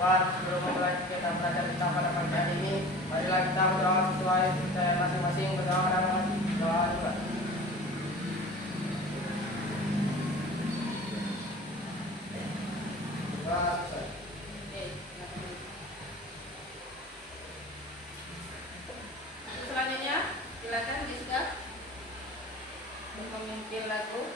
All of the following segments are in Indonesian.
Tuhan, sebelum memulai kegiatan belajar kita pada pagi hari ini, marilah kita berdoa sesuai kepercayaan masing-masing. Berdoa dengan doa juga. Selanjutnya, silakan Rizka untuk memimpin lagu.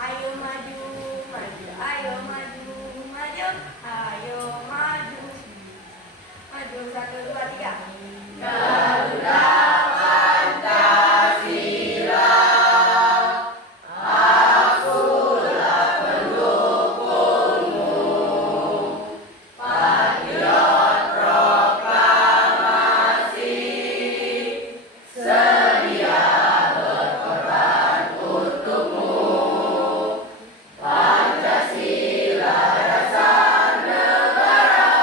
Ayo maju, maju, ayo maju, maju, ayo maju, maju 1, 2, 3. Garuda Pancasila, akulah pendukungmu, patriot proklamasi, sedia berkorban untukmu. Pancasila dasar negara,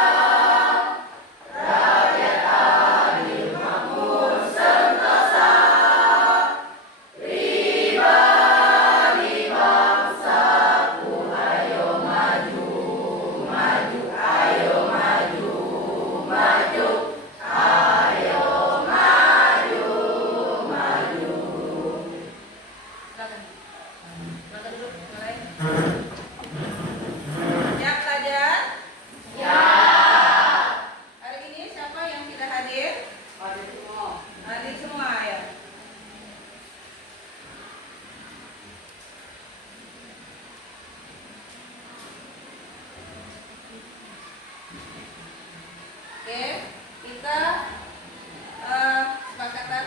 rakyat adil makmur sentosa, pribadi bangsaku. Ayo maju, maju, ayo maju, maju, ayo maju, maju. Silakan. Maka duduk, mulai. Siap pelajar? Ya. Hari ini siapa yang tidak hadir? Hadir semua. Hadir semua ya. Oke, kita sepakatan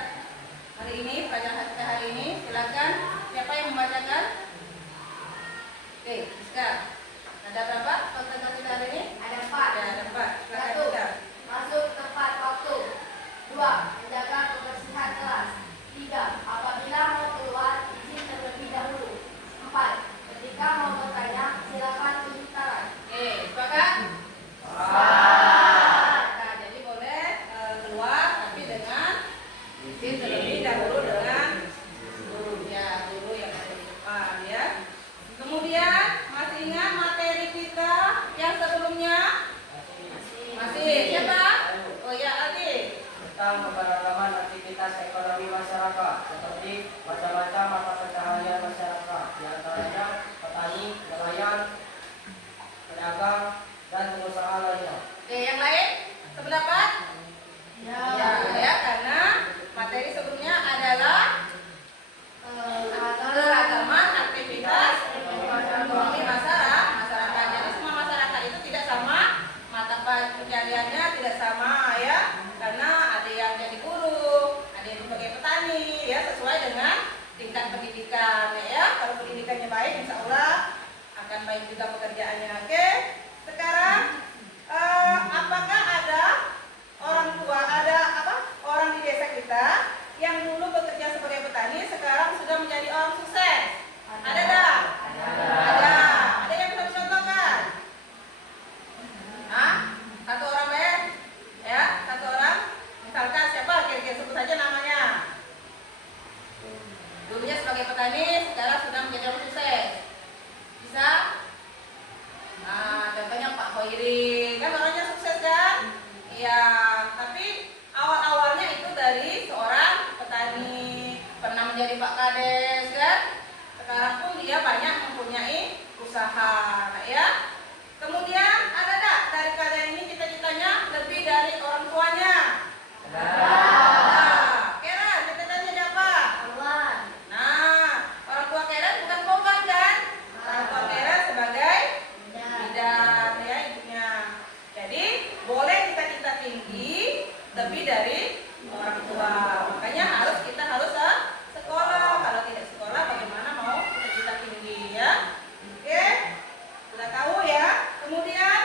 hari ini, pelajaran kita hari ini. Silakan, siapa yang membacakan? Oke, Rizka. Ada berapa pelajaran kita hari ini? Ada 4. Ya, ada 4. Silakan Rizka. Masuk tepat waktu. 2. Menjaga kebersihan kelas. 3. Apabila mau keluar, izin terlebih dahulu. 4. Ketika mau bertanya, silakan tunjuk tangan. Oke, sepakat? Nah, jadi boleh keluar tapi dengan izin terlebih dahulu dengan guru yang ada di depan ya. Kemudian masih ingat materi kita yang sebelumnya? Masih. Siapa? Oh ya, Adi. Tentang keberagaman aktivitas ekonomi masyarakat, seperti macam-macam mata pencaharian masyarakat, di antaranya petani, nelayan, pedagang, dan pengusaha lainnya. Oke, yang lain? Sependapat? Ya, karena materi sebelumnya adalah keragaman aktivitas ekonomi masyarakat. Jadi semua masyarakat itu tidak sama mata pencariannya, tidak sama ya, karena ada yang jadi guru, ada yang sebagai petani ya, sesuai dengan tingkat pendidikan ya. Kalau pendidikannya baik, insya Allah akan baik juga pekerjaannya. Oke, sekarang apakah ada orang tua, ada orang di desa kita yang dulu bekerja sebagai petani sekarang sudah menjadi orang sukses? Ada tak? Ada. Ada yang bisa dicontohkan? Hah? Satu orang deh? Ya, satu orang. Misalkan siapa? Kira-kira sebut saja namanya. Dulunya sebagai petani, sekarang sudah menjadi orang sukses. Bisa? Nah, contohnya Pak Hoiri, kan orangnya sukses kan? Iya, tapi awal-awalnya itu dari seorang petani, pernah menjadi Pak Kades kan? Sekarang pun dia banyak mempunyai usaha, nah, ya. Kemudian ada tak dari kalian ini cita-citanya lebih dari orang tuanya? Nah, Kera, cita-citanya siapa? Nah, orang tua Kera bukan Boban kan? Orang tua Kera sebagai bidan ya ibunya. Jadi boleh cita-cita tinggi lebih dari orang tua. Makanya kita harus sekolah. Kalau tidak sekolah, bagaimana mau cita-cita tinggi ya? Oke, sudah tahu ya. Kemudian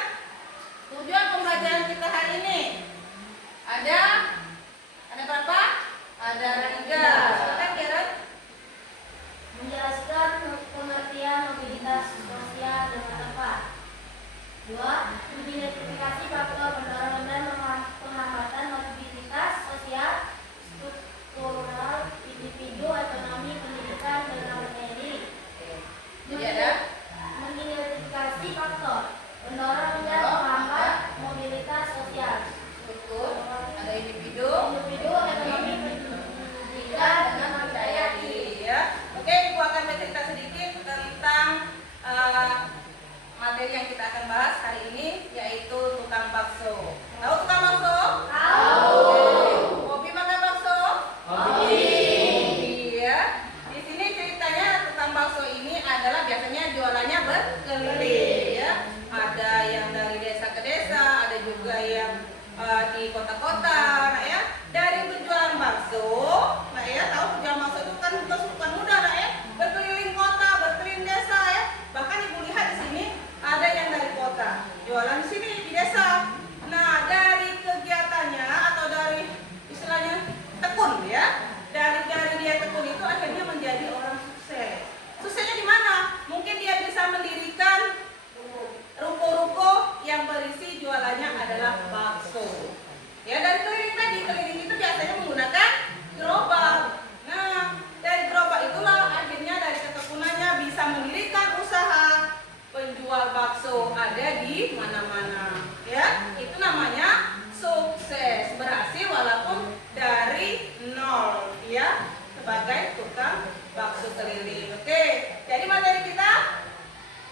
ya sebagai tukang bakso keliling. Oke, jadi materi kita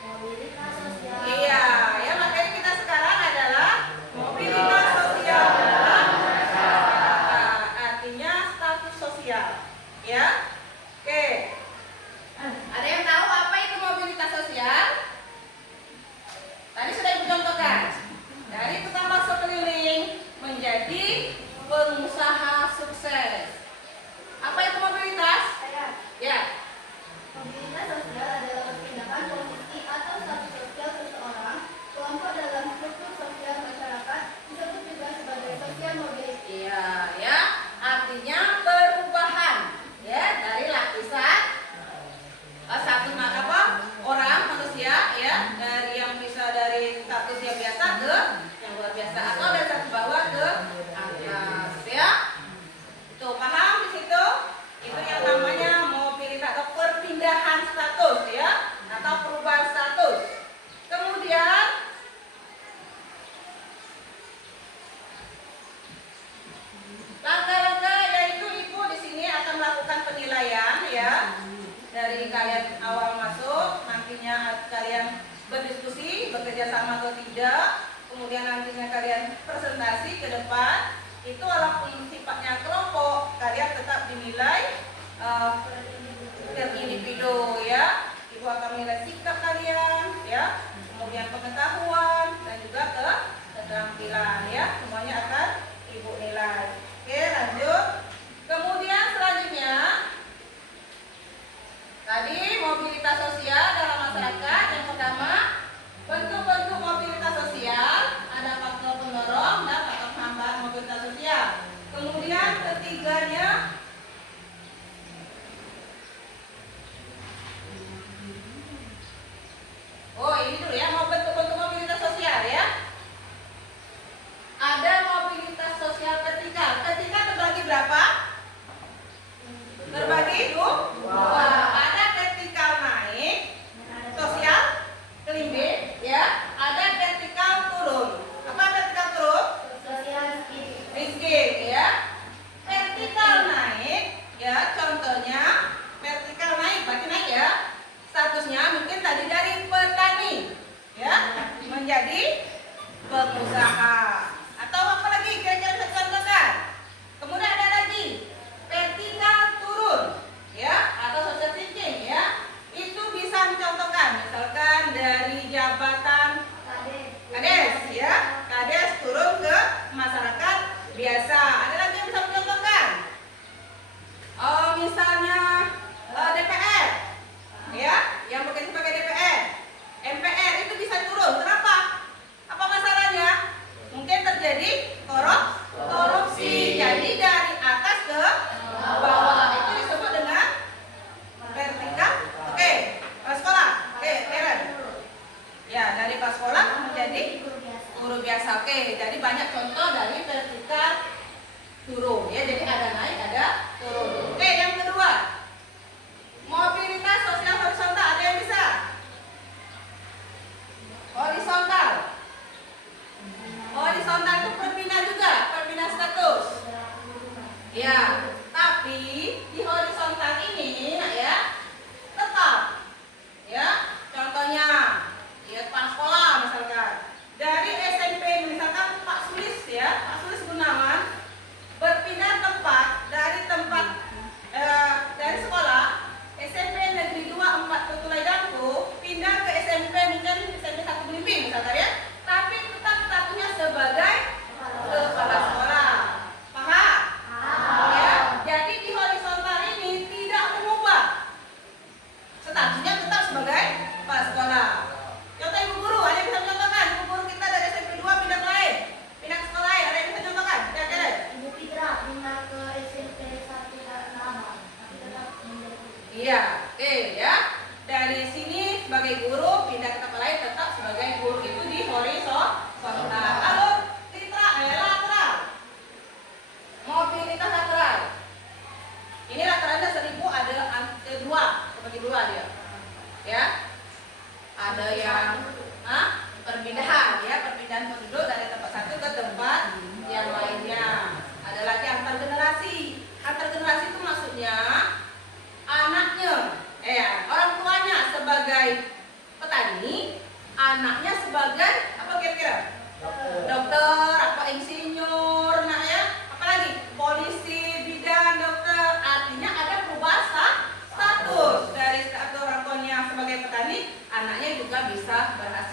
Mobilitas sosial. iya, ya materi kita sekarang adalah mobilitas sosial dalam masyarakat. Artinya status sosial, ya. Oke. Ada yang tahu apa itu mobilitas sosial? Tadi sudah dicontohkan. Dari tukang bakso keliling menjadi pengusaha sukses. Apa itu mobilitas? Saya. Ya. Mobilitas sosial adalah perpindahan posisi atau status sosial seseorang, kelompok dalam struktur sosial masyarakat, disebut juga sebagai sosial mobility. Iya, ya. Artinya perubahan ya dari lapisan satu apa orang manusia ya dari yang bisa dari status yang biasa ke yang luar biasa atau dari satu bawah ke atas ya. Itu paham di situ? Itu yang namanya mobilitas atau perpindahan status ya atau perubahan status. Kemudian langkah-langkah yaitu ibu di sini akan melakukan penilaian ya dari kalian awal masuk, nantinya kalian berdiskusi, bekerja sama atau tidak, kemudian nantinya kalian presentasi ke depan. Itu walaupun sifatnya kelompok, kalian tetap dinilai per individu ya. Ibu akan menilai sikap kalian ya, kemudian pengetahuan dan juga keterampilan ya, semuanya akan ibu nilai. Oke, lanjut. Kemudian selanjutnya tadi mobilitas sosial dalam masyarakat. Yang pertama, bentuk-bentuk mobilitas sosial, ada faktor pendorong dan faktor penghambat mobilitas sosial. Kemudian ketiganya ini dulu ya, mau bentuk-bentuk mobilitas sosial ya. Ada mobilitas sosial vertikal.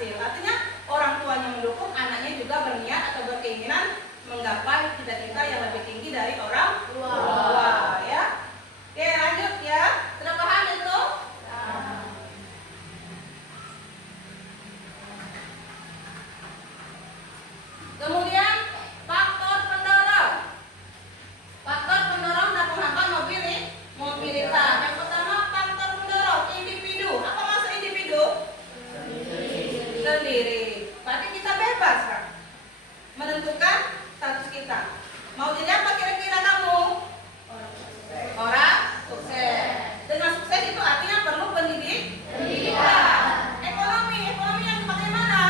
berhasil. Artinya orang tuanya mendukung, anaknya juga berniat atau berkeinginan menggapai cita-cita yang lebih tinggi dari orang tua, ya. Oke, lanjut ya. Sudah paham itu? Kemudian faktor pendorong. Faktor pendorong dan penghambat mobilitas. Yang pertama faktor pendorong individu. Apa maksud individu? Sendiri. Berarti kita bebas kan menentukan status kita. Mau jadi apa kira-kira kamu? Orang sukses. Dengan sukses itu artinya perlu pendidikan. Ekonomi yang dipakai mana?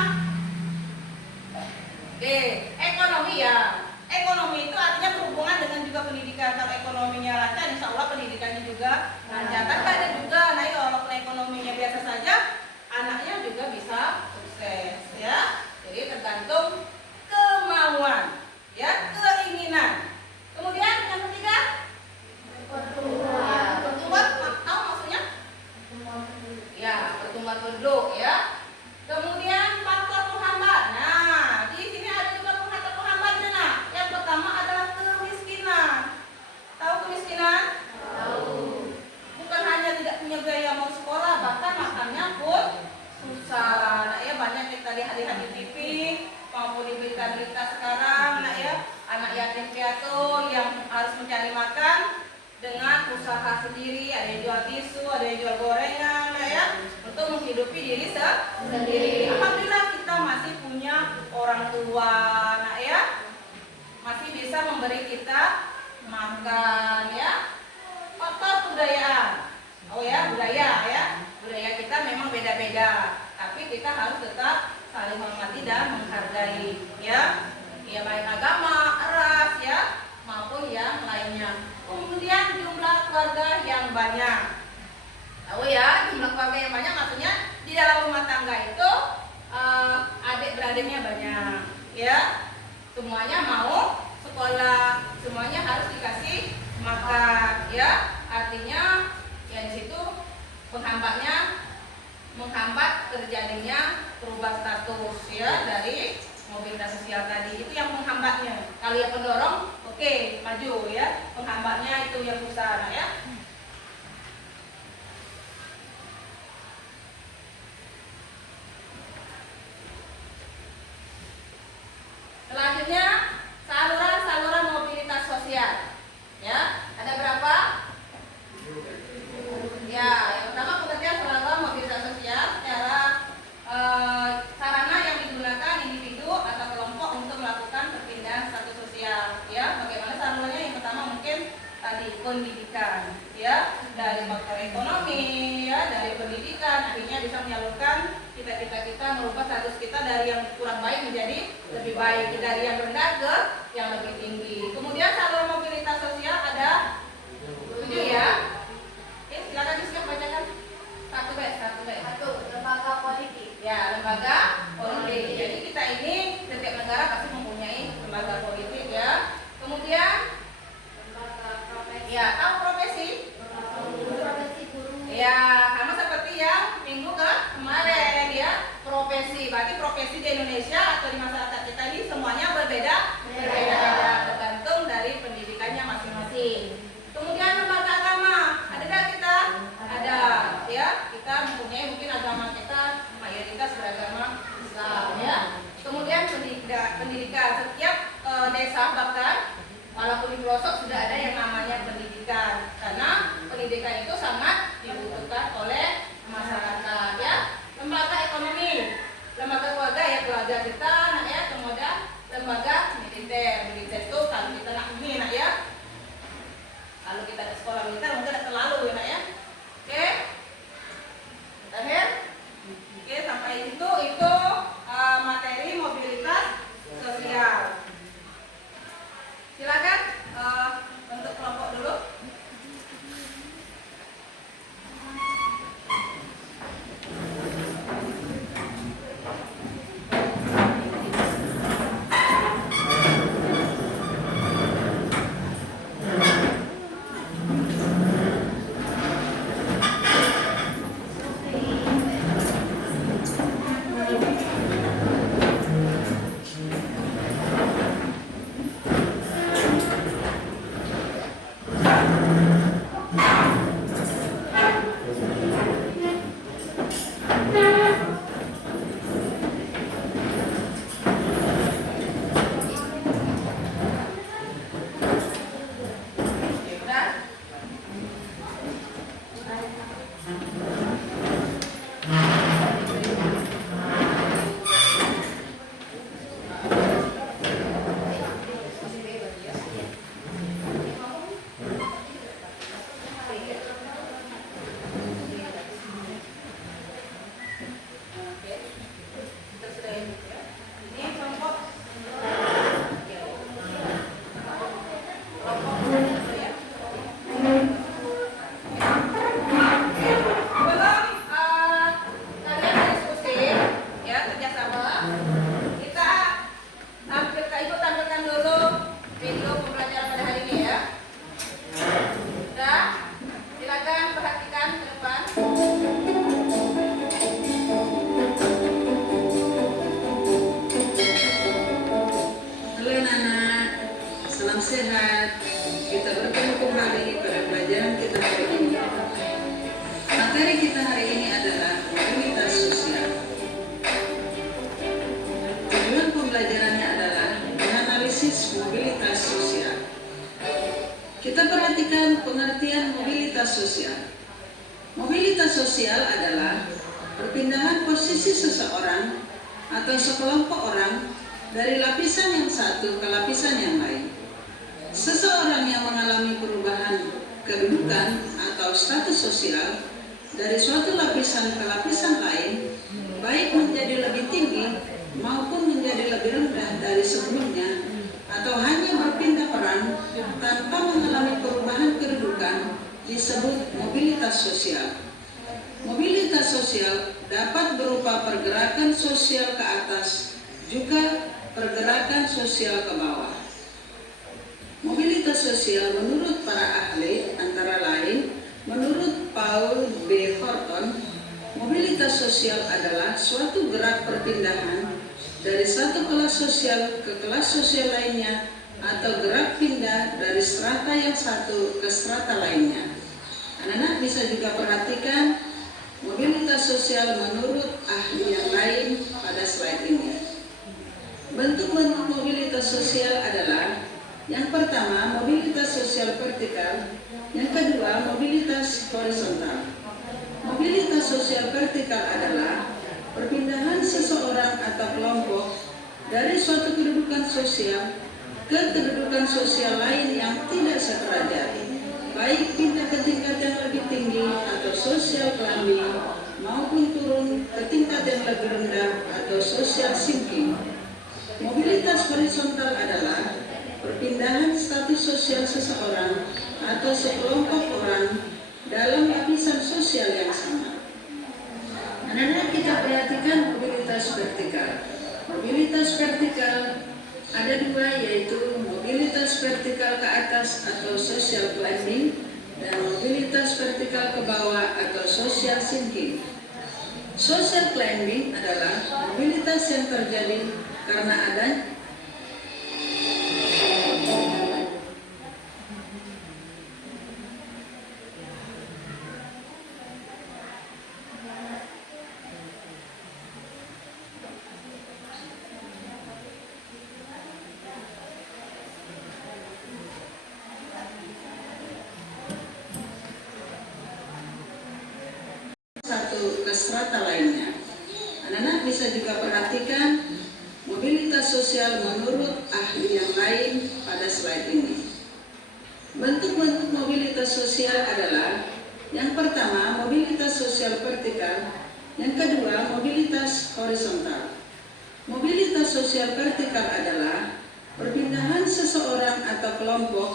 Oke, ekonomi ya. Ekonomi itu artinya berhubungan dengan juga pendidikan. Kalau ekonominya lancar, insya Allah pendidikannya juga lancar. Tapi ada juga, nah ya walaupun ekonominya biasa saja, anaknya juga bisa sukses, ya. Jadi tergantung kemauan, ya, keinginan. Kemudian yang ketiga, pertumbuhan. Tahu maksudnya? Ya, pertumbuhan penduduk, ya. Kemudian faktor penghambat. Nah, di sini ada juga faktor penghambatnya. Nah, yang pertama adalah kemiskinan. Tahu kemiskinan? Tahu. Bukan hanya tidak punya biaya mau sekolah, bahkan makannya pun susah. Nah, ya banyak kita lihat di TV maupun di berita-berita sekarang. Nah, ya anak yatim piatu yang harus mencari makan dengan usaha sendiri, ada yang jual tisu, ada yang jual gorengan, ya, untuk menghidupi diri sendiri. Alhamdulillah kita masih punya orang tua, nah ya, masih bisa memberi kita makan, ya. Faktor kebudayaan, oh ya budaya, ya, budaya kita memang beda-beda, tapi kita harus tetap saling menghormati dan menghargai, ya, ya baik agama, ras, ya, maupun yang lainnya. Kemudian jumlah keluarga yang banyak. Tahu ya, jumlah keluarga yang banyak maksudnya di dalam rumah tangga itu adik-beradiknya banyak, ya. Semuanya mau sekolah, semuanya harus dikasih makan, ya. Artinya ya di situ menghambat terjadinya perubahan status, ya, dari mobilitas sosial tadi. Itu yang menghambatnya. Kalau yang pendorong, oke, maju, ya. Penghambatnya itu yang susah, nah, ya. Selanjutnya saluran mobilitas sosial, ya. Ada berapa? Ya, yang pertama pengertian saluran mobilitas sosial secara sarana yang digunakan individu atau kelompok untuk melakukan perpindahan status sosial, ya. Bagaimana salurannya? Yang pertama mungkin tadi pendidikan, ya, dari faktor ekonomi, ya, dari pendidikan akhirnya bisa menyalurkan cita-cita kita, merubah status kita dari yang kurang baik menjadi lebih baik, dari yang rendah ke yang lebih tinggi. Kemudian saluran mobilitas sosial ada 7, ya. Silakan disiap bacakan. Satu, lembaga politik. Ya, lembaga politik. Jadi kita ini setiap negara pasti mempunyai lembaga politik, ya. Kemudian Lembaga profesi. ya, tahu profesi? Profesi guru. Ya, sama seperti yang minggu kemarin, ya. Profesi, berarti profesi di Indonesia atau di masyarakat kita ini semuanya berbeda, tergantung dari pendidikannya masing-masing. Kemudian lembaga agama, ada nggak kita? Ada, ya. Kita mempunyai mungkin agama kita mayoritas beragama Islam, ya. Kemudian pendidikan setiap desa bahkan walaupun di pelosok sudah ada yang namanya pendidikan, karena pendidikan itu sangat dibutuhkan oleh masyarakat, ya. Lembaga ekonomi, lembaga keluarga, ya, keluarga kita, nah, ya. Kemudian lembaga militer itu kalau kita nak ini, nah, ya. Kalau kita ke sekolah militer mungkin tidak terlalu, ya, nak, ya. Oke, terakhir, oke, sampai itu materi mobilitas sosial. Silakan untuk kelompok dulu. pengertian mobilitas sosial. Mobilitas sosial adalah perpindahan posisi seseorang atau sekelompok orang dari lapisan yang satu ke lapisan yang lain. Seseorang yang mengalami perubahan kedudukan atau status sosial dari suatu lapisan ke lapisan lain, baik menjadi lebih tinggi maupun menjadi lebih rendah dari sebelumnya, atau hanya berpindah peran tanpa mengalami perubahan kedudukan, disebut mobilitas sosial. Mobilitas sosial dapat berupa pergerakan sosial ke atas, juga pergerakan sosial ke bawah. Mobilitas sosial menurut para ahli antara lain, menurut Paul B. Horton, mobilitas sosial adalah suatu gerak perpindahan dari satu kelas sosial ke kelas sosial lainnya, atau gerak pindah dari strata yang satu ke strata lainnya. Anak-anak bisa juga perhatikan mobilitas sosial menurut ahli yang lain pada slide ini. Bentuk-bentuk mobilitas sosial adalah: yang pertama, mobilitas sosial vertikal; yang kedua, mobilitas horizontal. Mobilitas sosial vertikal adalah perpindahan seseorang atau kelompok dari suatu kedudukan sosial ke kedudukan sosial lain yang tidak sederajat, baik pindah ke tingkat yang lebih tinggi atau social climbing, maupun turun ke tingkat yang lebih rendah atau social sinking. Mobilitas horizontal adalah perpindahan status sosial seseorang atau sekelompok orang dalam lapisan sosial yang sama. Anak-anak, kita perhatikan mobilitas vertikal. Mobilitas vertikal ada dua, yaitu mobilitas vertikal ke atas atau social climbing, dan mobilitas vertikal ke bawah atau social sinking. Social climbing adalah mobilitas yang terjadi karena adanya satu ke strata lainnya. Anak-anak bisa juga perhatikan mobilitas sosial menurut ahli yang lain pada slide ini. Bentuk-bentuk mobilitas sosial adalah: yang pertama, mobilitas sosial vertikal; yang kedua, mobilitas horizontal. Mobilitas sosial vertikal adalah perpindahan seseorang atau kelompok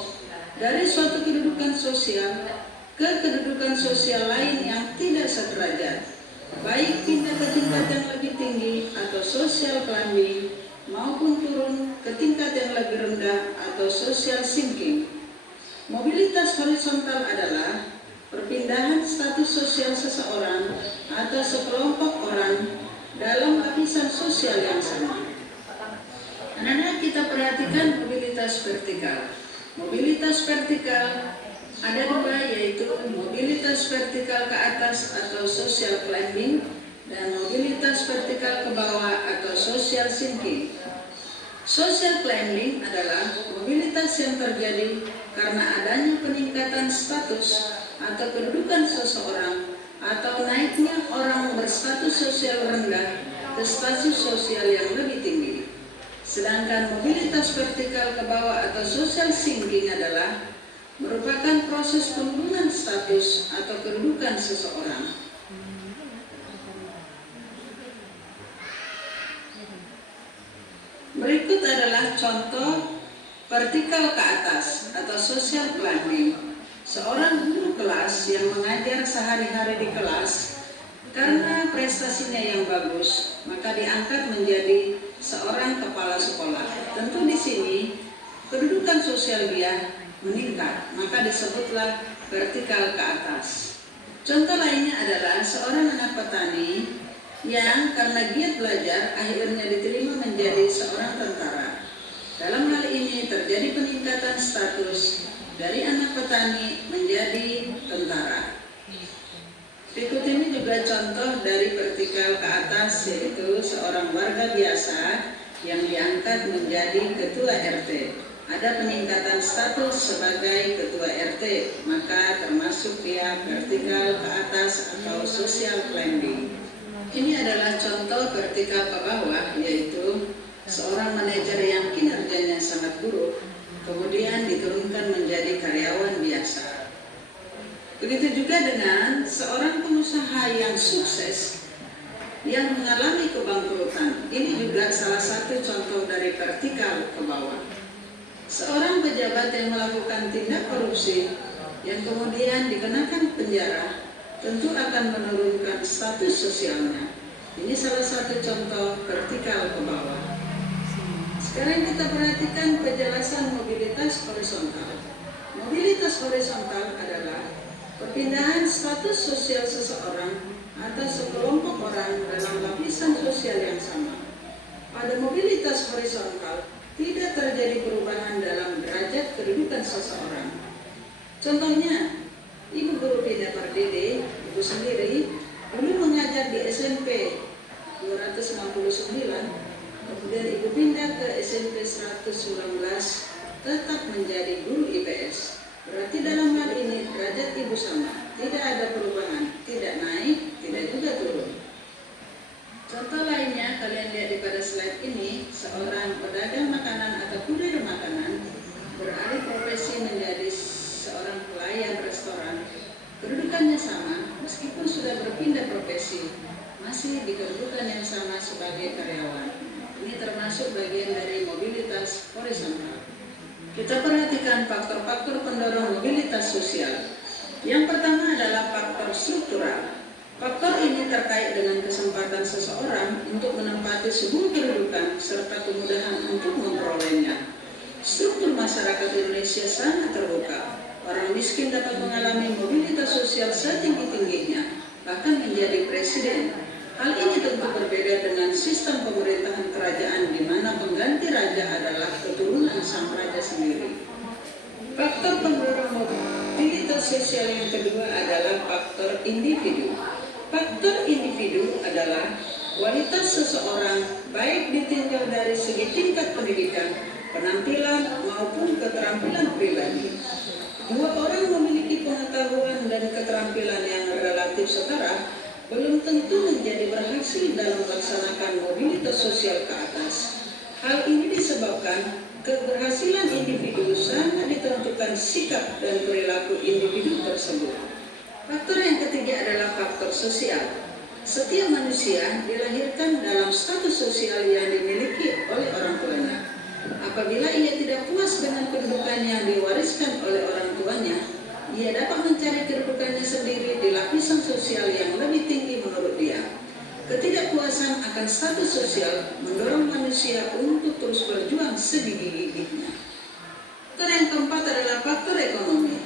dari suatu kedudukan sosial ke kedudukan sosial lain yang tidak sederajat, baik pindah ke tingkat yang lebih tinggi atau social climbing, maupun turun ke tingkat yang lebih rendah atau social sinking. Mobilitas horizontal adalah perpindahan status sosial seseorang atau sekelompok orang dalam lapisan sosial yang sama. Anak-anak, kita perhatikan mobilitas vertikal. Mobilitas vertikal ada dua, yaitu mobilitas vertikal ke atas atau social climbing, dan mobilitas vertikal ke bawah atau social sinking. Social climbing adalah mobilitas yang terjadi karena adanya peningkatan status atau kedudukan seseorang atau naiknya orang berstatus sosial rendah ke status sosial yang lebih tinggi. Sedangkan mobilitas vertikal ke bawah atau social sinking adalah merupakan proses penurunan status atau kedudukan seseorang. Berikut adalah contoh vertikal ke atas atau social climbing. Seorang guru kelas yang mengajar sehari-hari di kelas, karena prestasinya yang bagus, maka diangkat menjadi seorang kepala sekolah. Tentu di sini kedudukan sosial dia meningkat, maka disebutlah vertikal ke atas. Contoh lainnya adalah seorang anak petani yang karena giat belajar akhirnya diterima menjadi seorang tentara. Dalam hal ini terjadi peningkatan status dari anak petani menjadi tentara. Berikut ini juga contoh dari vertikal ke atas, yaitu seorang warga biasa yang diangkat menjadi ketua RT. ada peningkatan status sebagai ketua RT, maka termasuk pihak vertikal ke atas atau social climbing. Ini adalah contoh vertikal ke bawah, yaitu seorang manajer yang kinerjanya sangat buruk, kemudian diturunkan menjadi karyawan biasa. Begitu juga dengan seorang pengusaha yang sukses yang mengalami kebangkrutan. Ini juga salah satu contoh dari vertikal ke bawah. Seorang pejabat yang melakukan tindak korupsi yang kemudian dikenakan penjara tentu akan menurunkan status sosialnya. Ini salah satu contoh vertikal ke bawah. Sekarang kita perhatikan penjelasan mobilitas horizontal. Mobilitas horizontal adalah perpindahan status sosial seseorang atau sekelompok orang dalam lapisan sosial yang sama. Pada mobilitas horizontal, tidak terjadi perubahan dalam derajat kedudukan seseorang. Contohnya, ibu guru pindah Pardede, ibu sendiri, dulu mengajar di SMP 259, kemudian ibu pindah ke SMP 119, tetap menjadi guru IPS. Berarti dalam hal ini derajat ibu sama, tidak ada perubahan, tidak naik, tidak juga turun. Contoh lainnya kalian lihat di pada slide ini, seorang pedagang makanan atau kurir makanan beralih profesi menjadi seorang pelayan restoran. Kedudukannya sama, meskipun sudah berpindah profesi, masih di kedudukan yang sama sebagai karyawan. Ini termasuk bagian dari mobilitas horizontal. Kita perhatikan faktor-faktor pendorong mobilitas sosial. Yang pertama adalah faktor struktural. Faktor ini terkait dengan kesempatan seseorang untuk menempati sebuah kedudukan serta kemudahan untuk memperolehnya. Struktur masyarakat Indonesia sangat terbuka. Orang miskin dapat mengalami mobilitas sosial setinggi-tingginya, bahkan menjadi presiden. Hal ini tentu berbeda dengan sistem pemerintahan kerajaan di mana pengganti raja adalah keturunan sang raja sendiri. Faktor pendorong mobilitas sosial yang kedua adalah faktor individu. Faktor individu adalah kualitas seseorang baik ditinjau dari segi tingkat pendidikan, penampilan maupun keterampilan pribadi. Dua orang memiliki pengetahuan dan keterampilan yang relatif setara belum tentu menjadi berhasil dalam melaksanakan mobilitas sosial ke atas. Hal ini disebabkan keberhasilan individu sangat ditentukan sikap dan perilaku individu tersebut. Faktor yang ketiga adalah faktor sosial. Setiap manusia dilahirkan dalam status sosial yang dimiliki oleh orang tuanya. Apabila ia tidak puas dengan kedudukan yang diwariskan oleh orang tuanya, ia dapat mencari kedudukannya sendiri di lapisan sosial yang lebih tinggi menurut dia. Ketidakpuasan akan status sosial mendorong manusia untuk terus berjuang segigih-gigihnya. Faktor yang keempat adalah faktor ekonomi.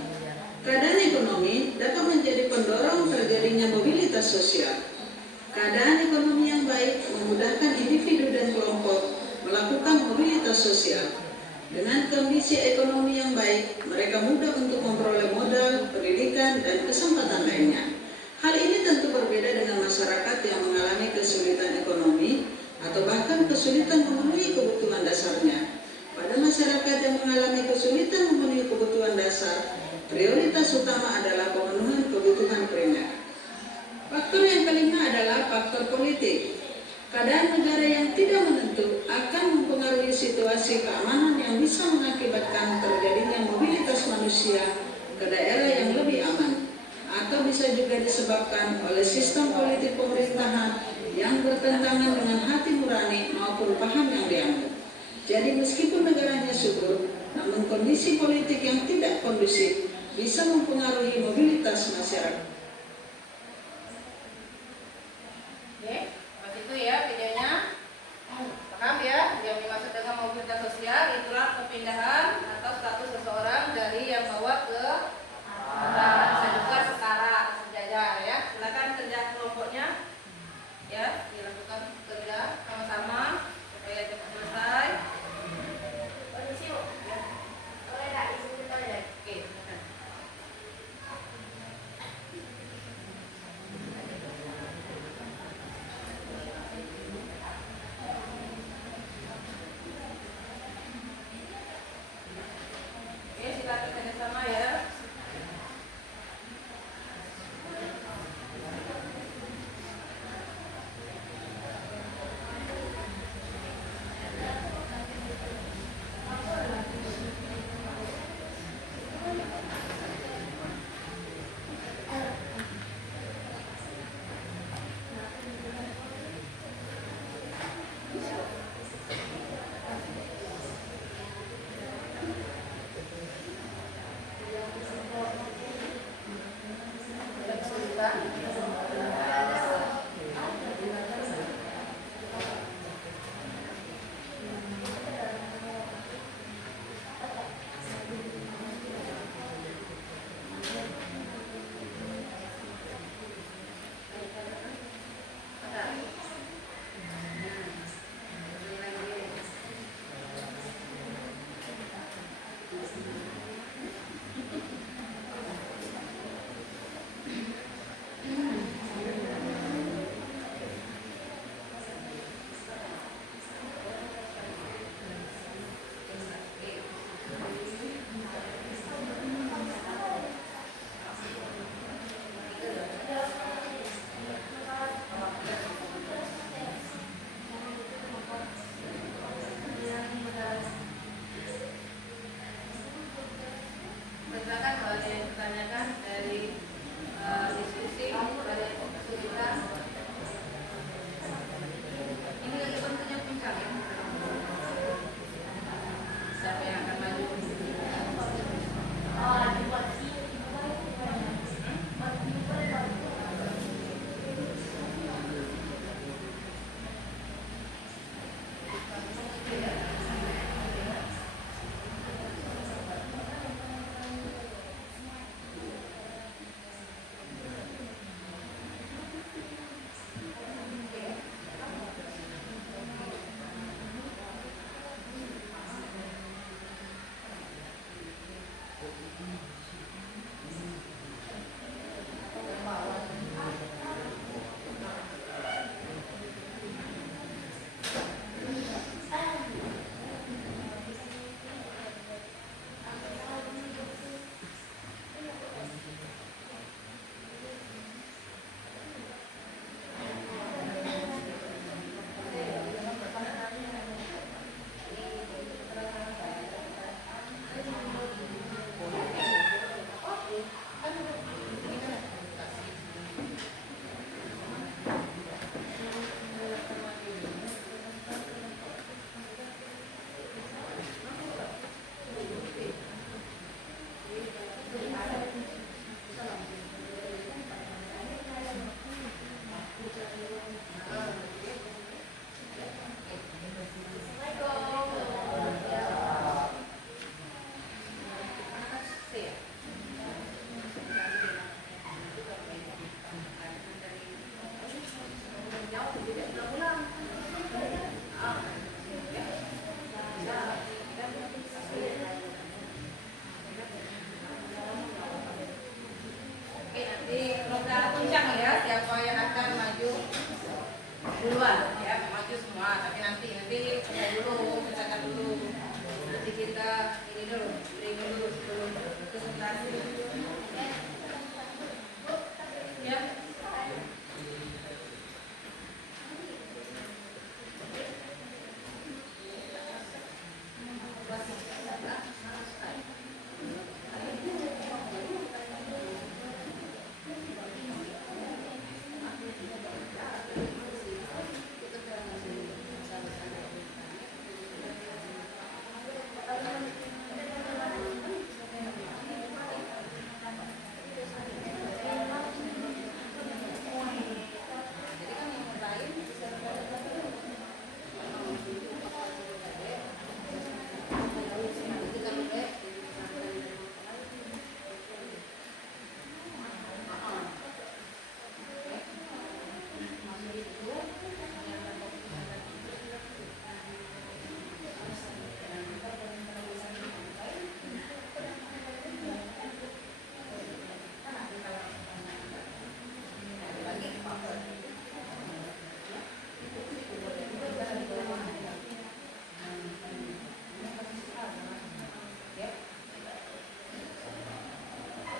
Keadaan ekonomi dapat menjadi pendorong terjadinya mobilitas sosial. Keadaan ekonomi yang baik memudahkan individu dan kelompok melakukan mobilitas sosial. Dengan kondisi ekonomi yang baik, mereka mudah untuk memperoleh modal, pendidikan, dan kesempatan lainnya. Hal ini tentu berbeda dengan masyarakat yang mengalami kesulitan ekonomi atau bahkan kesulitan memenuhi kebutuhan dasarnya. Pada masyarakat yang mengalami kesulitan memenuhi kebutuhan dasar, prioritas utama adalah pemenuhan kebutuhan primer. Faktor yang kelima adalah faktor politik. Keadaan negara yang tidak menentu akan mempengaruhi situasi keamanan yang bisa mengakibatkan terjadinya mobilitas manusia ke daerah yang lebih aman, atau bisa juga disebabkan oleh sistem politik pemerintahan yang bertentangan dengan hati nurani maupun paham yang dianut. Jadi meskipun negaranya subur, namun kondisi politik yang tidak kondusif bisa mempengaruhi mobilitas masyarakat. Itu ya videonya. Paham ya? Yang dimaksud dengan mobilitas sosial itulah perpindahan atau status seseorang dari yang bawah ke atas, bisa juga setara, sejajar ya. Silakan kerja kelompoknya ya, dilakukan kerja sama-sama supaya cepat selesai. Permisi Bu, boleh nggak izin ke toilet? Oke, silakan. Bukan? Silakan kalau ada yang ditanyakan dari diskusi pada kita. Ini lagi bentuknya puncak ya. Siapa yang akan maju? Oke, nanti program puncak ya, siapa yang akan maju duluan ya, maju semua, tapi nanti kita dulu, misalkan dulu, nanti kita ini dulu, beri dulu sebelum presentasi ya.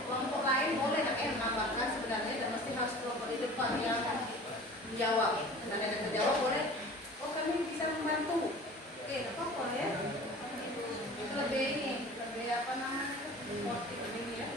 Kelompok lain boleh menambahkan sebenarnya, dan mesti harus kelompok di depan yang menjawab. Dan yang terjawab boleh, oh kami bisa membantu. Oke, nggak apa-apa ya. Itu lebih ini, lebih apa namanya? Sportif lebih ya.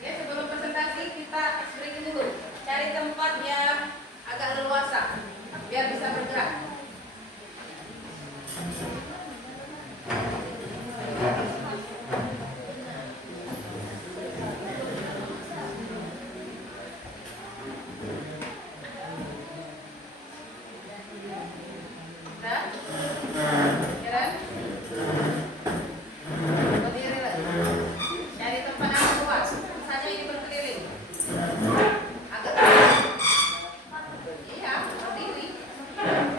Ya, sebelum presentasi kita break dulu. Cari tempat yang agak leluasa biar bisa bergerak. Nah, Keren? Berdiri lagi. Cari tempat yang luas. Saja ini berkeliling. Agak iya, berdiri.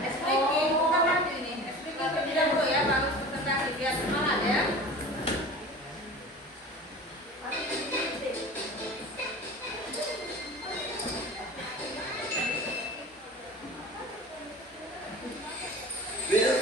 Expliking, bukan mandi ini. Expliking terlebih dahulu ya, baru presentasi biar semangat ya. Will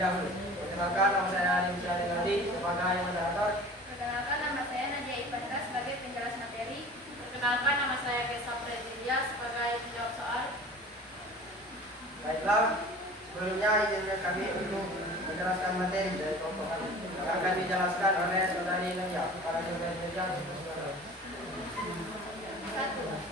dahulu. Perkenalkan, nama saya Adi Adi sebagai moderator. Perkenalkan, nama saya Nadia Ivanka sebagai penjelas materi. Perkenalkan, nama saya Kesa Presidia sebagai penjawab soal. Baiklah, sebelumnya izinkan kami untuk menjelaskan materi dari kelompok kami. Akan dijelaskan oleh saudari Nadia. Para saudari Nadia, 1.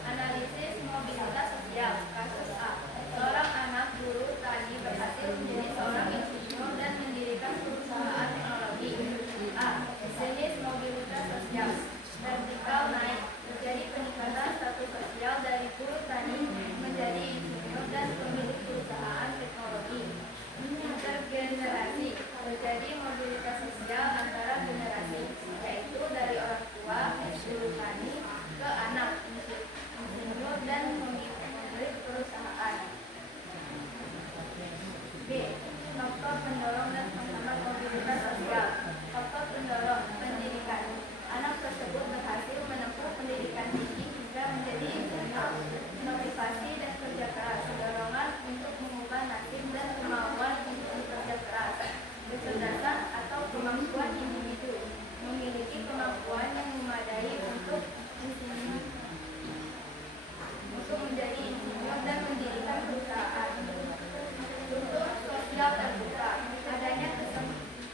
Analisis mobilitas sosial. Kasus A. Seorang anak guru tani berhasil menjadi seorang insinyur dan mendirikan perusahaan teknologi. A. Jenis mobilitas sosial. Vertikal naik. Terjadi peningkatan status sosial dari guru tani menjadi insinyur dan pemilik perusahaan teknologi. Intergenerasi. Terjadi mobilitas sosial antara generasi, yaitu dari orang tua, guru tani, ke anak, insinyur dan pemilik perusahaan. B. Faktor pendorong dan penghambat mobilitas sosial. Faktor pendorong pendidikan. Anak tersebut berhasil menempuh pendidikan tinggi hingga menjadi insinyur. Motivasi dan kerja keras. Dorongan untuk mengubah nasib dan kemauan untuk bekerja keras. Kecerdasan atau kemampuan individu. Memiliki kemampuan yang memadai untuk menjadi insinyur dan mendirikan perusahaan. Untuk sosial terbuka, adanya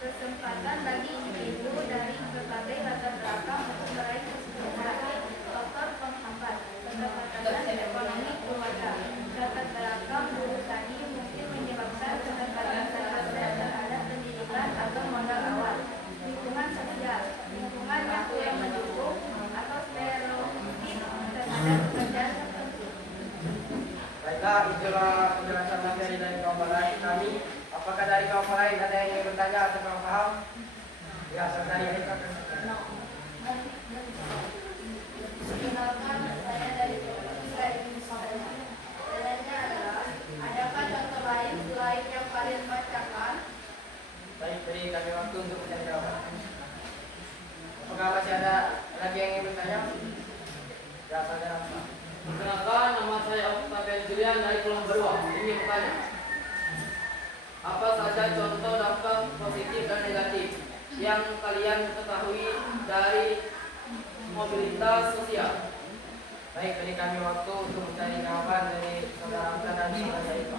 kesempatan bagi individu dari berbagai latar belakang untuk meraih kesejahteraan. Faktor penghambat, keterbatasan ekonomi keluarga. Latar belakang guru tani mungkin menyebabkan keterbatasan akses terhadap pendidikan atau modal awal. Lingkungan sosial, lingkungan yang kurang mendukung atau stereotip terhadap pekerjaan tertentu. baiklah, itulah penjelasan materi dari kelompok lain kami. Apakah dari kelompok lain ada yang ingin bertanya atau kurang paham? Ya, saudari Aika. Perkenalkan, saya dari Provinsi Misalnya. Pertanyaannya adalah, adakah contoh lain selain yang kalian bacakan? Baik, beri kami waktu untuk mencari jawaban. Apakah masih ada lagi yang ingin bertanya? Ya, saudara. Perkenalkan, nama saya Octavian Julian dari Pulau Berua. Ini bertanya, apa saja contoh dampak positif dan negatif yang kalian ketahui dari mobilitas sosial? Baik, beri kami waktu untuk mencari jawaban dari saudara Amta dan saudara Aika.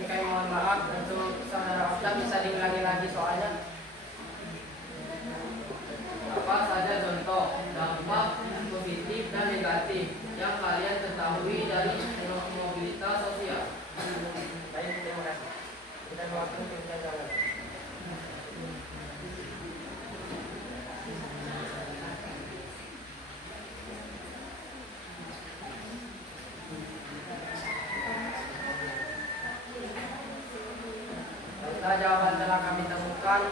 Ini kami mohon maaf untuk saudara Amta, bisa diulangi lagi soalnya. Apa saja contoh dampak positif dan negatif yang kalian ketahui dari mobilitas sosial? Baik, terima kasih. Kita waktu untuk mencari jawaban. Baiklah, jawaban telah kami temukan.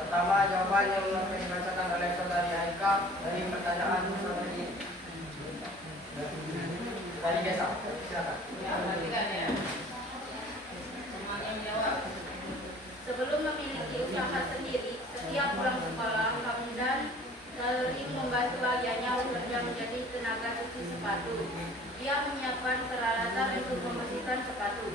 Pertama, jawaban yang dibacakan oleh saudari Aika dari pertanyaan saudari dari Desa. Silakan. Sebelum memiliki usaha sendiri, setiap pulang sekolah, Hamdan sering membantu ayahnya bekerja menjadi tenaga cuci sepatu. Dia menyiapkan peralatan untuk membersihkan sepatu.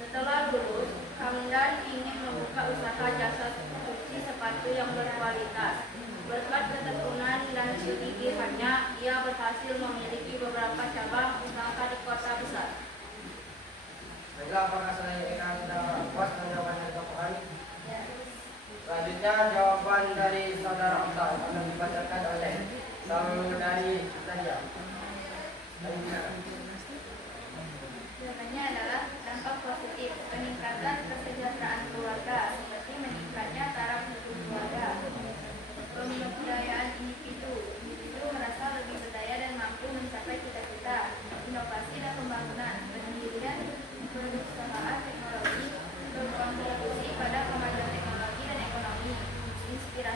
Setelah lulus, Hamdan ingin membuka usaha jasa cuci sepatu yang berkualitas. Berkat ketekunan dan kegigihannya, ia berhasil memiliki beberapa cabang usaha di kota besar. Baiklah, apakah saudari Aika sudah puas dengan jawaban dari kelompok kami? Selanjutnya, jawaban dari saudara Amta akan dibacakan oleh saudari Nadia. Jawabannya adalah dampak positif, peningkatan kesejahteraan keluarga, seperti meningkatnya taraf hidup keluarga. Pemberdayaan individu merasa lebih berdaya dan mampu mencapai cita-cita. Inovasi dan pembangunan, pendirian perusahaan teknologi berkontribusi pada kemajuan teknologi dan ekonomi. Inspirasi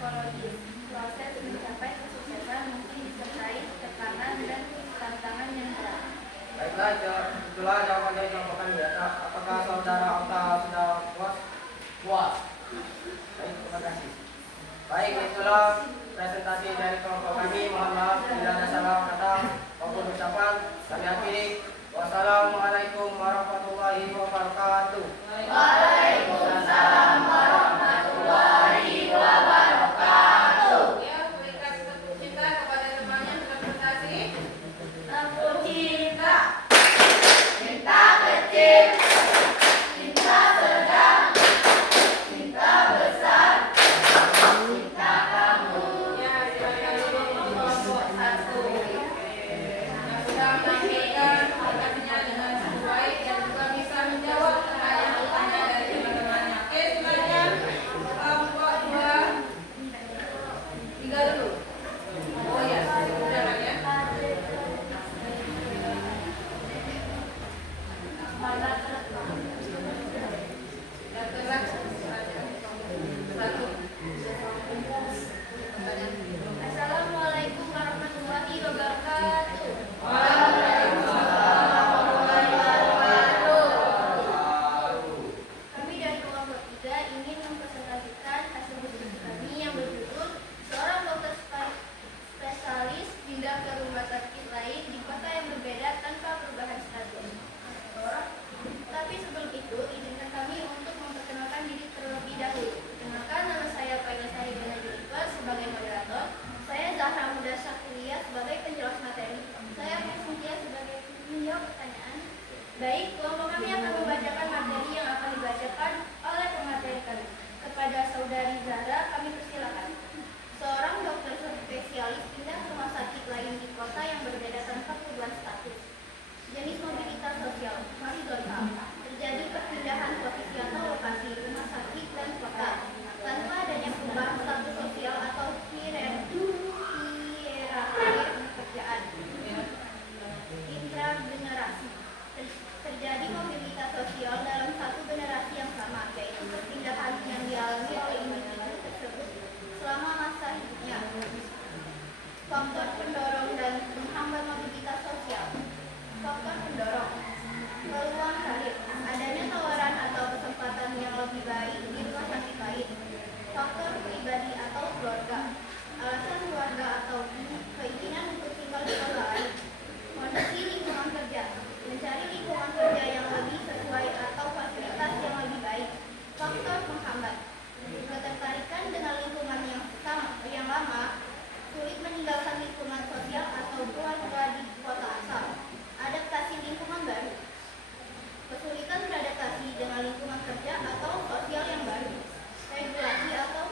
psikologis. Proses mencapai kesuksesan mungkin disertai tekanan dan tantangan yang berat. Baiklah, itulah jawaban dari kelompok kami ya. Apakah saudara Okta sudah puas? Puas. Baik, terima kasih. Baik, itulah presentasi dari kelompok kami. Mohon maaf bila ada salah kata maupun ucapan. Kami akhiri. Wassalamualaikum warahmatullahi wabarakatuh. Waalaikumsalam warahmatullahi wabarakatuh. Ya, berikan tepuk cinta kepada temannya untuk presentasi. Tepuk cinta. Cinta kecil, cinta sedang, cinta besar, cinta kamu. Ya, silakan dulu untuk kelompok 1 yang sudah menampilkan presentasinya dengan cukup baik dan juga bisa menjawab pertanyaan-pertanyaan dari teman-temannya. Oke, silakan kelompok 2 3 dulu. Oh ya, sudah kan ya. Daftar satu. Assalamualaikum warahmatullahi wabarakatuh. Kami dari kelompok 3 ingin mempresentasikan hasil diskusi kami yang berjudul seorang dokter spesialis pindah ke rumah sakit lain di kota yang berbeda tanpa perubahan status. Tapi sebelum itu, izinkan kami untuk memperkenalkan diri terlebih dahulu. Kenalkan, nama saya Painasari Bena Juniper sebagai moderator. Saya Zahra Muda Syakriya sebagai penjelas materi. Saya Cynthia sebagai menjawab pertanyaan. Baik, kelompok kami akan membacakan materi yang akan dibacakan oleh pemateri kami. Kepada saudari Zahra, kami persilakan. Seorang dokter spesialis pindah ke rumah sakit lain di kota yang berbeda tanpa perubahan status. Jenis mobilitas sosial, horizontal. Terjadi perpindahan posisi atau lokasi rumah sakit dan kota tanpa adanya perubahan status sosial atau hierarki pekerjaan. Intragenerasi. Terjadi mobilitas sosial dalam satu generasi yang sama, yaitu perpindahan yang dialami oleh individu tersebut selama masa hidupnya. Faktor pendorong dan penghambat mobilitas sosial. Faktor pendorong, peluang karir, adanya tawaran atau kesempatan yang lebih baik di rumah sakit lain. Faktor pribadi atau keluarga, alasan keluarga atau keinginan untuk tinggal di kota lain. Kondisi lingkungan kerja, mencari lingkungan kerja yang lebih sesuai atau fasilitas yang lebih baik. Faktor penghambat, ketertarikan dengan lingkungan yang lama, sulit meninggalkan lingkungan sosial atau keluarga di kota asal. Adaptasi lingkungan baru, kesulitan beradaptasi dengan lingkungan kerja atau sosial yang baru. Regulasi atau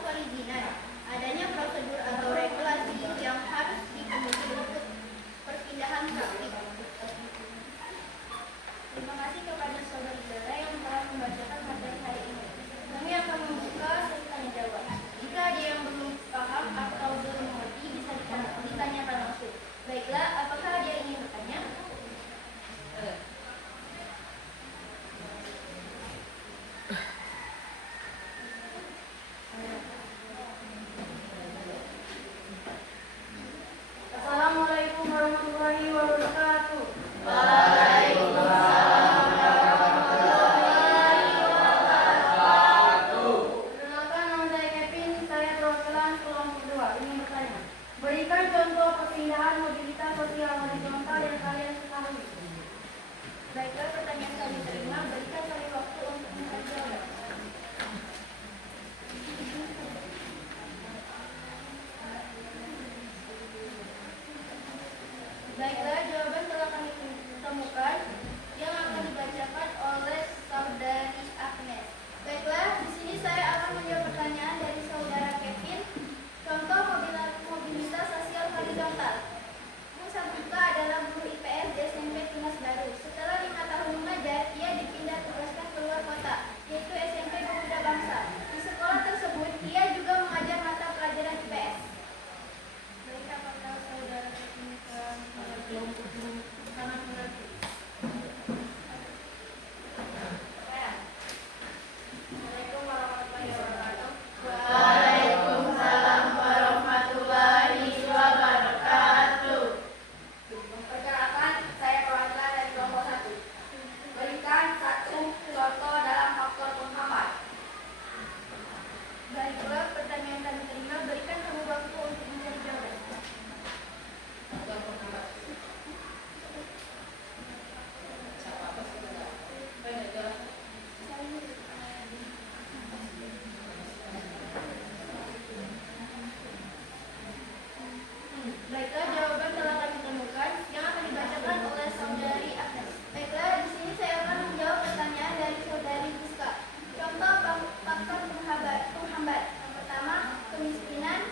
Baiklah, jawaban telah kami temukan yang akan dibacakan oleh saudari Agnes. Baiklah, di sini saya akan menjawab pertanyaan dari saudari Rizka. Contoh faktor penghambat. Yang pertama, kemiskinan,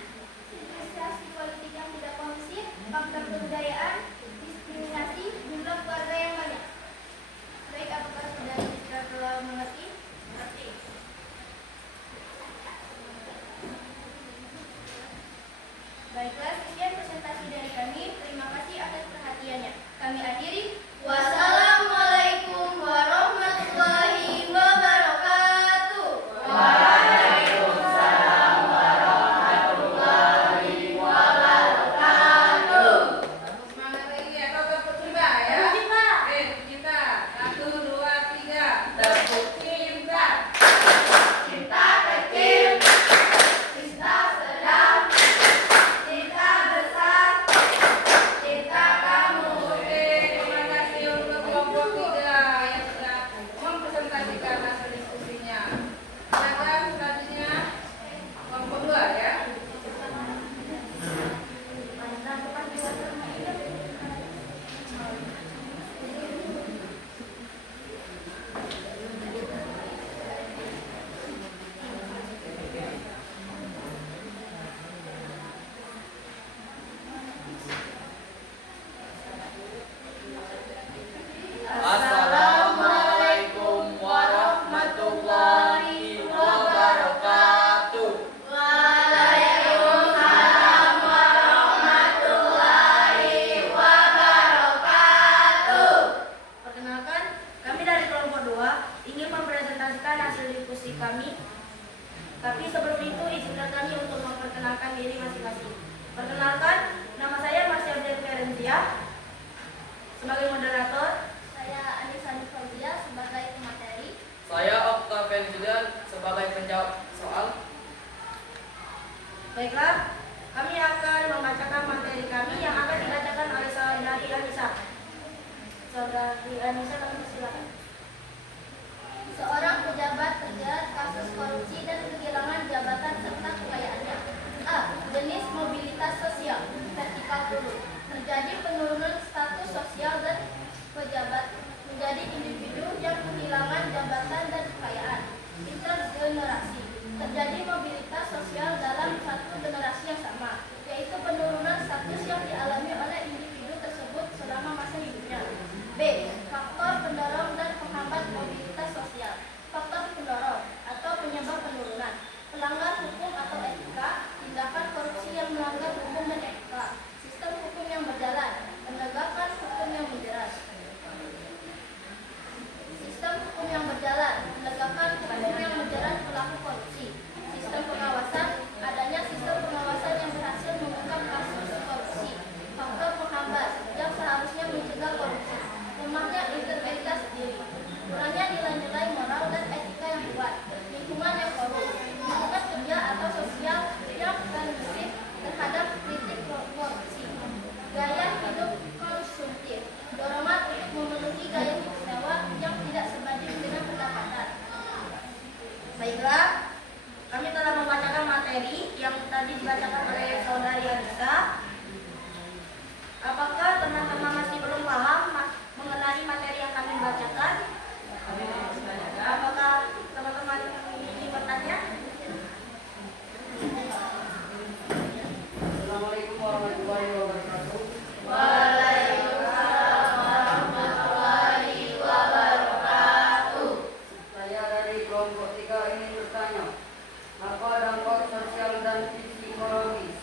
situasi politik yang tidak kondusif, faktor kebudayaan, diskriminasi, jumlah keluarga yang banyak. Baik, apakah saudari Rizka telah mengerti? Mengerti. Baiklah, sekian presentasi dari kami. Terima kasih atas perhatiannya. Kami akhiri. Wassalamualaikum warahmatullahi wabarakatuh. Waalaikumsalam warahmatullahi wabarakatuh. Semangat lagi ya, tepuk cinta ya. Cinta. 1, 2, 3. Tepuk cinta. Cinta kecil, cinta sedang, cinta besar, cinta kamu. Oke, terima kasih untuk kelompok 3 yang sudah mempresentasikan hasil diskusinya. Silakan selanjutnya kelompok 2 ya. Assalamualaikum warahmatullahi wabarakatuh. Waalaikumsalam warahmatullahi wabarakatuh. Perkenalkan, kami dari kelompok 2 ingin mempresentasikan hasil diskusi kami. Tapi sebelum itu izinkan kami untuk memperkenalkan diri masing-masing. Perkenalkan, nama saya Marsha Ferencia sebagai moderator. Saya Anissa Fauzia sebagai pemateri. Saya Octavian Julian sebagai penjawab soal. Baiklah, kami akan membacakan materi kami yang akan dibacakan oleh saudari Anissa. Saudari Anissa, kami silakan. Seorang pejabat terjerat kasus korupsi dan kehilangan jabatan serta kekayaannya. A. Jenis mobilitas sosial vertikal turun. Terjadi penurunan status sosial dan pejabat menjadi individu yang kehilangan jabatan dan kekayaan. Intergenerasi. Terjadi mobilitas sosial dalam satu generasi yang sama, yaitu penurunan status yang dialami oleh individu tersebut selama masa hidupnya. B. Faktor pendorong dan penghambat mobilitas sosial. Faktor pendorong atau penyebab penurunan: pelanggar hukum atau etika, tindakan korupsi yang melanggar hukum dan etika, sistem hukum yang berjalan, penegakan hukum yang menjerat. Sistem hukum yang berjalan, penegakan hukum yang menjerat pelaku korupsi. Sistem pengawasan, adanya sistem pengawasan yang berhasil mengungkap kasus korupsi. Faktor penghambat yang seharusnya mencegah korupsi. Lemahnya integritas diri, kurangnya nilai-nilai moral dan etika yang kuat, lingkungan yang korup, lingkungan kerja atau sosial yang kondusif terhadap kritik korupsi, gaya hidup konsumtif, dorongan untuk memenuhi gaya hidup mewah yang tidak sebanding dengan pendapatan. Baiklah, kami telah membacakan materi yang tadi dibacakan oleh saudari Anissa. Apakah teman-teman masih belum paham mengenai materi yang kami bacakan? Apakah teman-teman ingin bertanya? Assalamualaikum warahmatullahi wabarakatuh. Waalaikumsalam warahmatullahi wabarakatuh. Saya dari kelompok 3 ingin bertanya, apa dampak sosial dan psikologis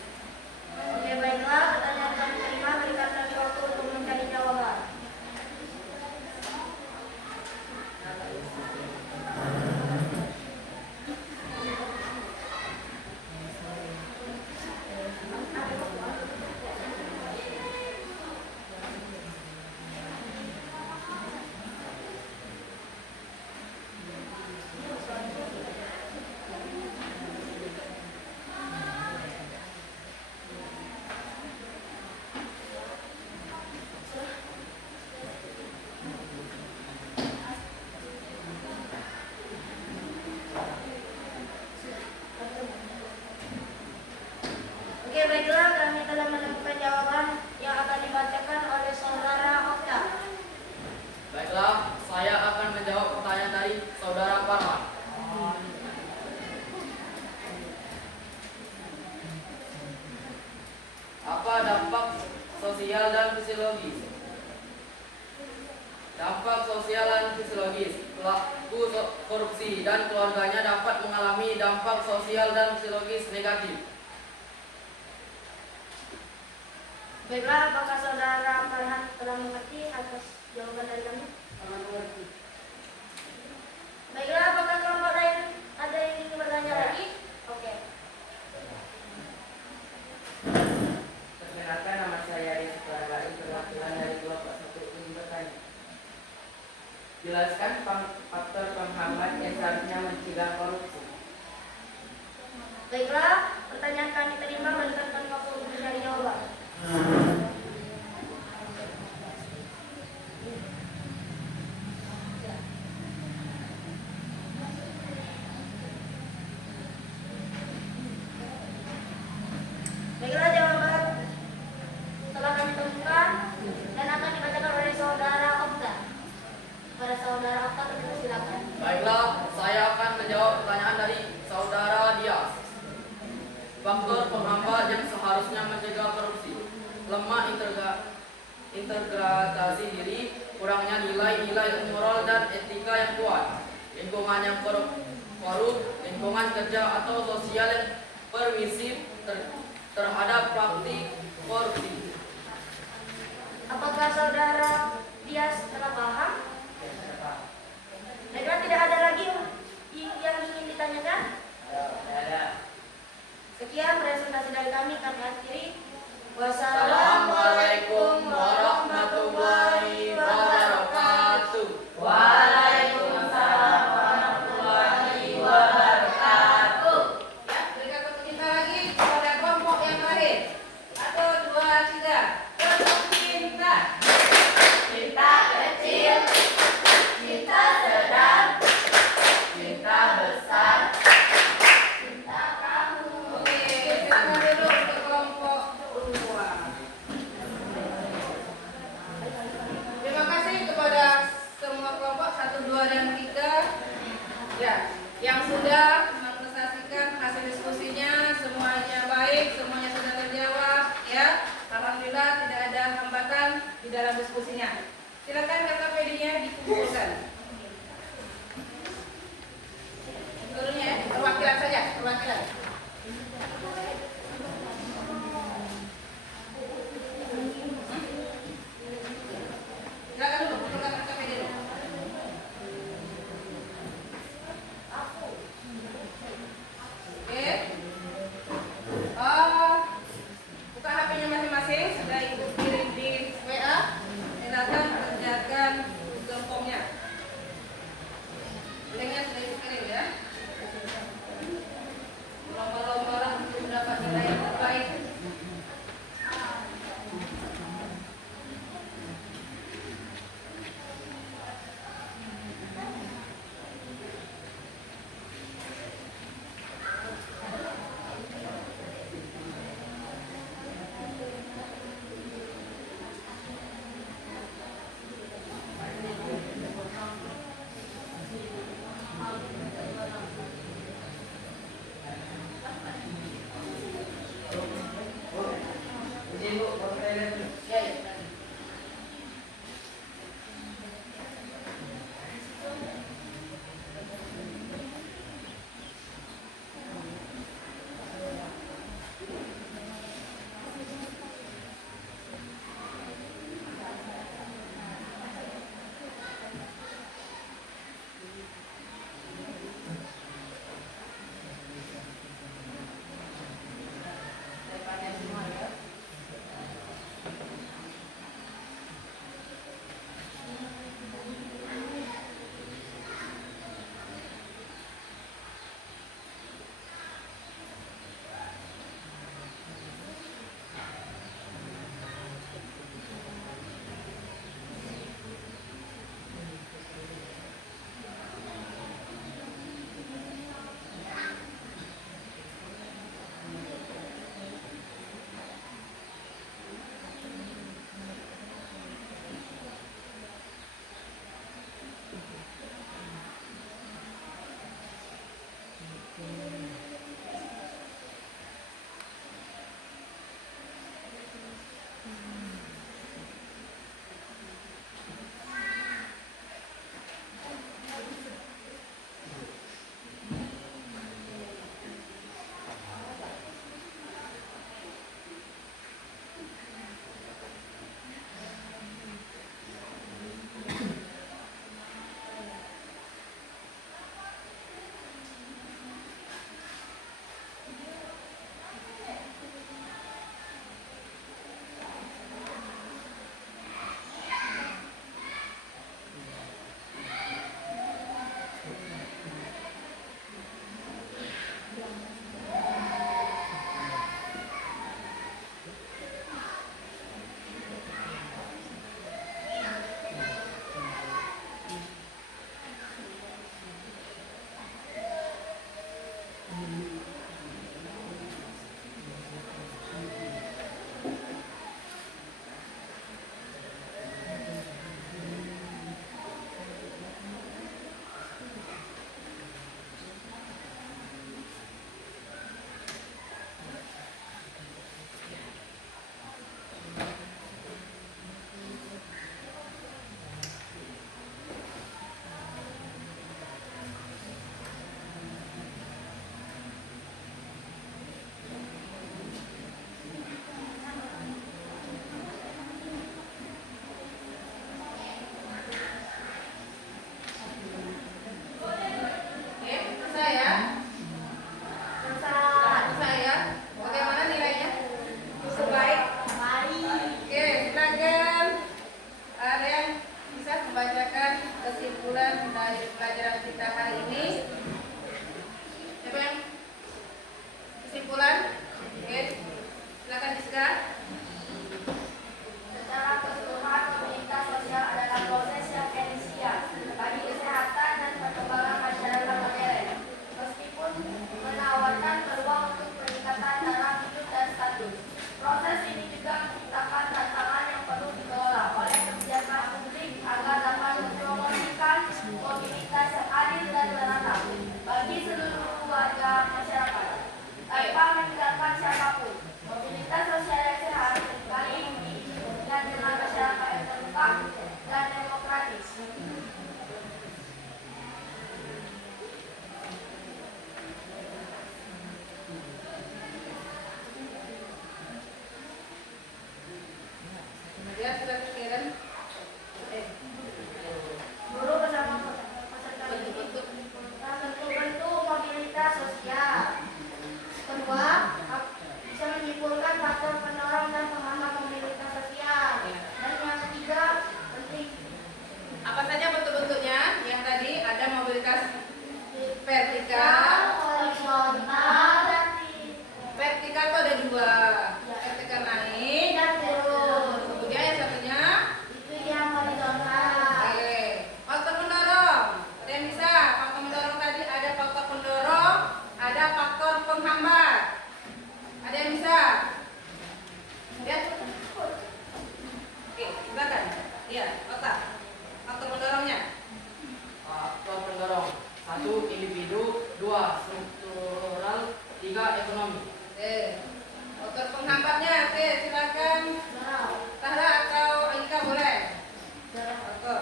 dampak sosial dan fisiologis? Dampak sosial dan fisiologis. Pelaku korupsi dan keluarganya dapat mengalami dampak sosial dan fisiologis negatif. Baiklah, apakah saudara Farhan telah mengerti atas jawaban dari kami? Sangat mengerti. Baiklah, apakah kelompok lain ada yang ingin bertanya lagi? Oke. Perkenalkan, nama saya Rizky Paragain, perwakilan dari kelompok 1 ingin bertanya. Jelaskan faktor penghambat yang seharusnya mencegah korupsi. Baiklah, pertanyaan kami terima berdasarkan waktu untuk mencari jawaban. Baiklah, jawaban telah kami temukan dan akan dibacakan oleh saudara Okta. Pada saudara Okta, silakan. Baiklah, saya akan menjawab pertanyaan dari saudara Dias. Faktor penghambat yang seharusnya mencegah korupsi: lemah integrasi diri, kurangnya nilai-nilai moral dan etika yang kuat, lingkungan yang korup, lingkungan kerja atau sosial yang permisif terhadap praktik korupsi. Apakah saudara Dias telah paham? Baiklah, tidak ada lagi yang ingin ditanyakan? Sekian presentasi dari kami akhiri. Wassalamualaikum warahmatullahi wabarakatuh. Waalaikumsalam warahmatullahi wabarakatuh. Ya, berikan tepuk kita lagi kepada kelompok yang terakhir. 1, 2, 3. Tetap cinta. Cinta kecil, cinta sedang, cinta besar, cinta kamu. Oke, silakan dulu untuk kelompok 2. Terima kasih kepada semua kelompok 1, 2, dan 3 ya, yang sudah memanifestasikan hasil diskusinya. Semuanya baik, semuanya sudah terjawab ya. Alhamdulillah tidak ada hambatan di dalam diskusinya. Silakan KKPD-nya dikumpulkan. Turunnya ya, perwakilan saja, perwakilan. Silakan dulu, kumpulkan KKPD dulu. Oke. Buka HP-nya masing-masing, sudah ibu kirim di WA. Silakan kerjakan Google Form-nya. Linknya sudah ibu kirim ya. Lomba-lomba lah untuk mendapat nilai yang terbaik. Izin Bu, mau saya lihat dulu. Ya, ya. Saya pakai semua ya. kedua RTK naik Dan turun. kemudian yang satunya Itu yang horizontal. oke. Faktor pendorong ada yang bisa faktor pendorong tadi ada faktor pendorong ada faktor penghambat ada yang bisa lihat oke silakan iya otak faktor pendorongnya Faktor pendorong 1. Individu 2. Struktural 3. Ekonomi. oke faktor penghambatnya oke silakan Tahra atau Aika boleh faktor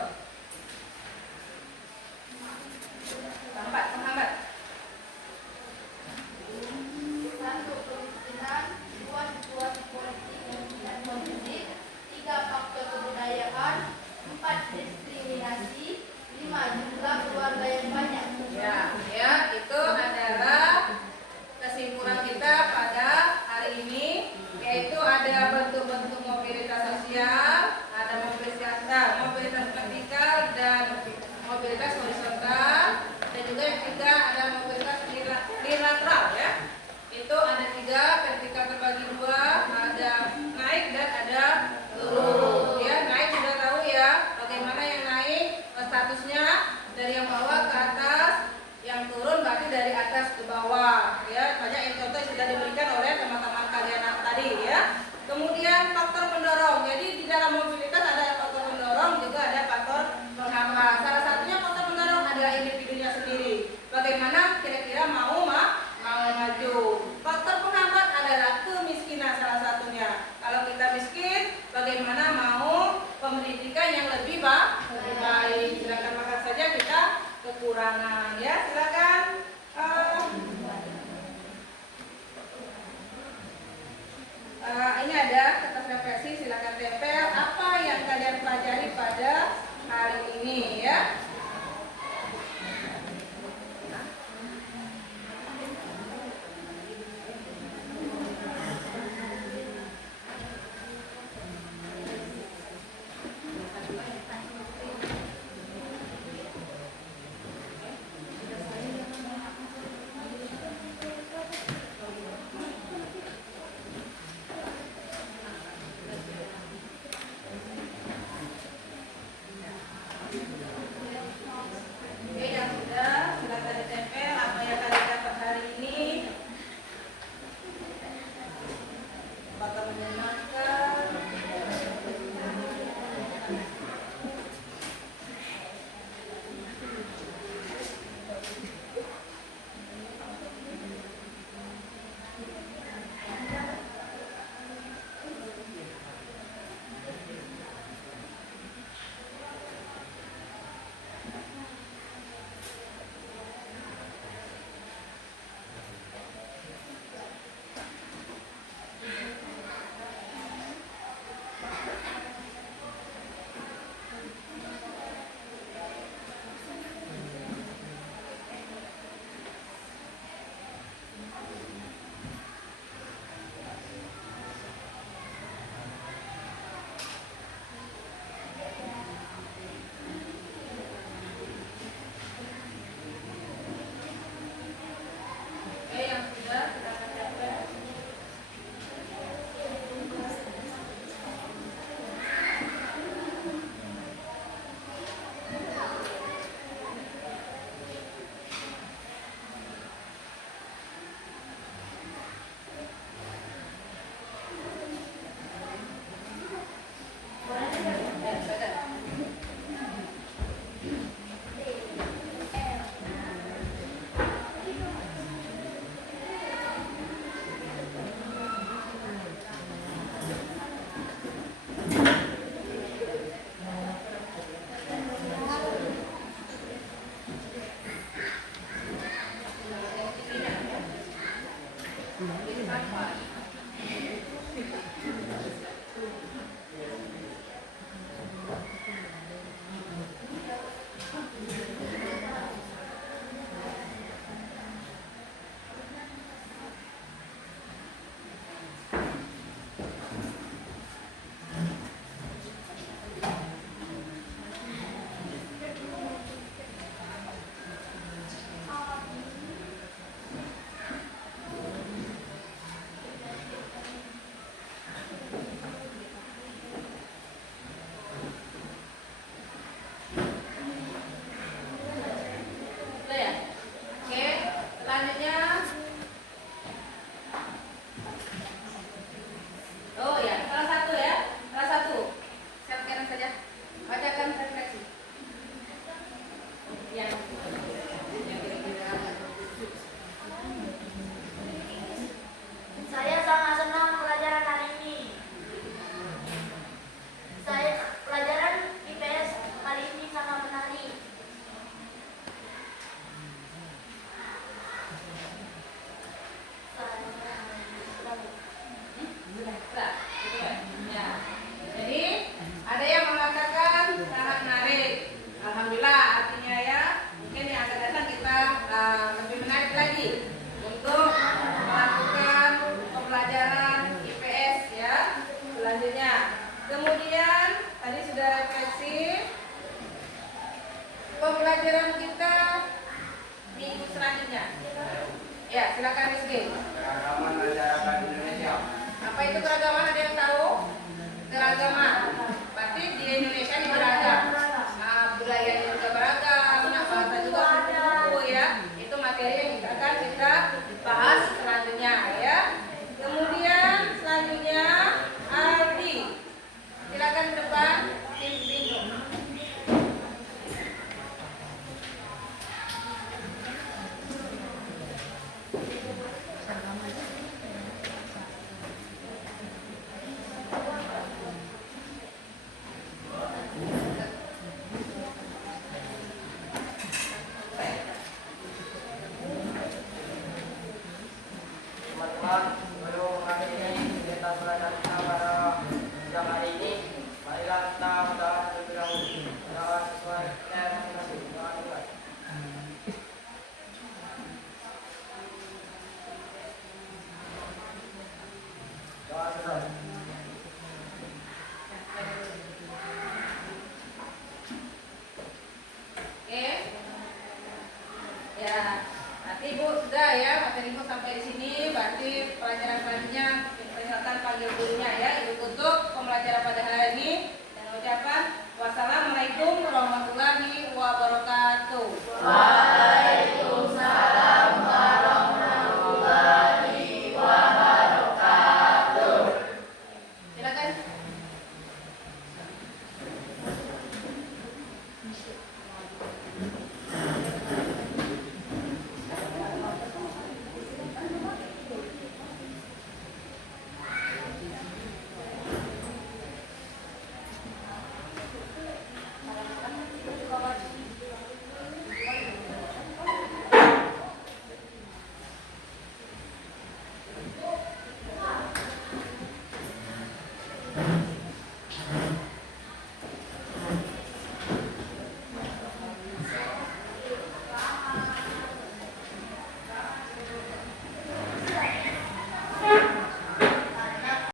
penghambat Satu, kemiskinan. Dua, situasi politik dan politik. Tiga, faktor kebudayaan. Empat, diskriminasi. Lima, jumlah keluarga yang banyak. ya itu adalah kesimpulan kita pada hari ini yaitu ada bentuk-bentuk mobilitas sosial ada mobilitas vertikal dan mobilitas horizontal dan juga yang ketiga ada mobilitas bilateral ya itu ada 3 vertikal terbagi 2 ada naik dan ada turun ya naik sudah tahu ya bagaimana yang naik statusnya dari yang bawah ke atas yang turun berarti dari atas ke bawah ya banyak yang contoh sudah diberikan oleh teman-teman kalian tadi ya kemudian faktor pendorong jadi di dalam mobilitas ada faktor pendorong juga ada faktor penghambat salah satunya faktor pendorong adalah individunya sendiri bagaimana kira-kira mau maju faktor penghambat adalah kemiskinan salah satunya kalau kita miskin bagaimana mau pendidikan yang lebih baik silakan makan saja kita kekurangan ya silakan ini ada kertas refleksi silakan tempel apa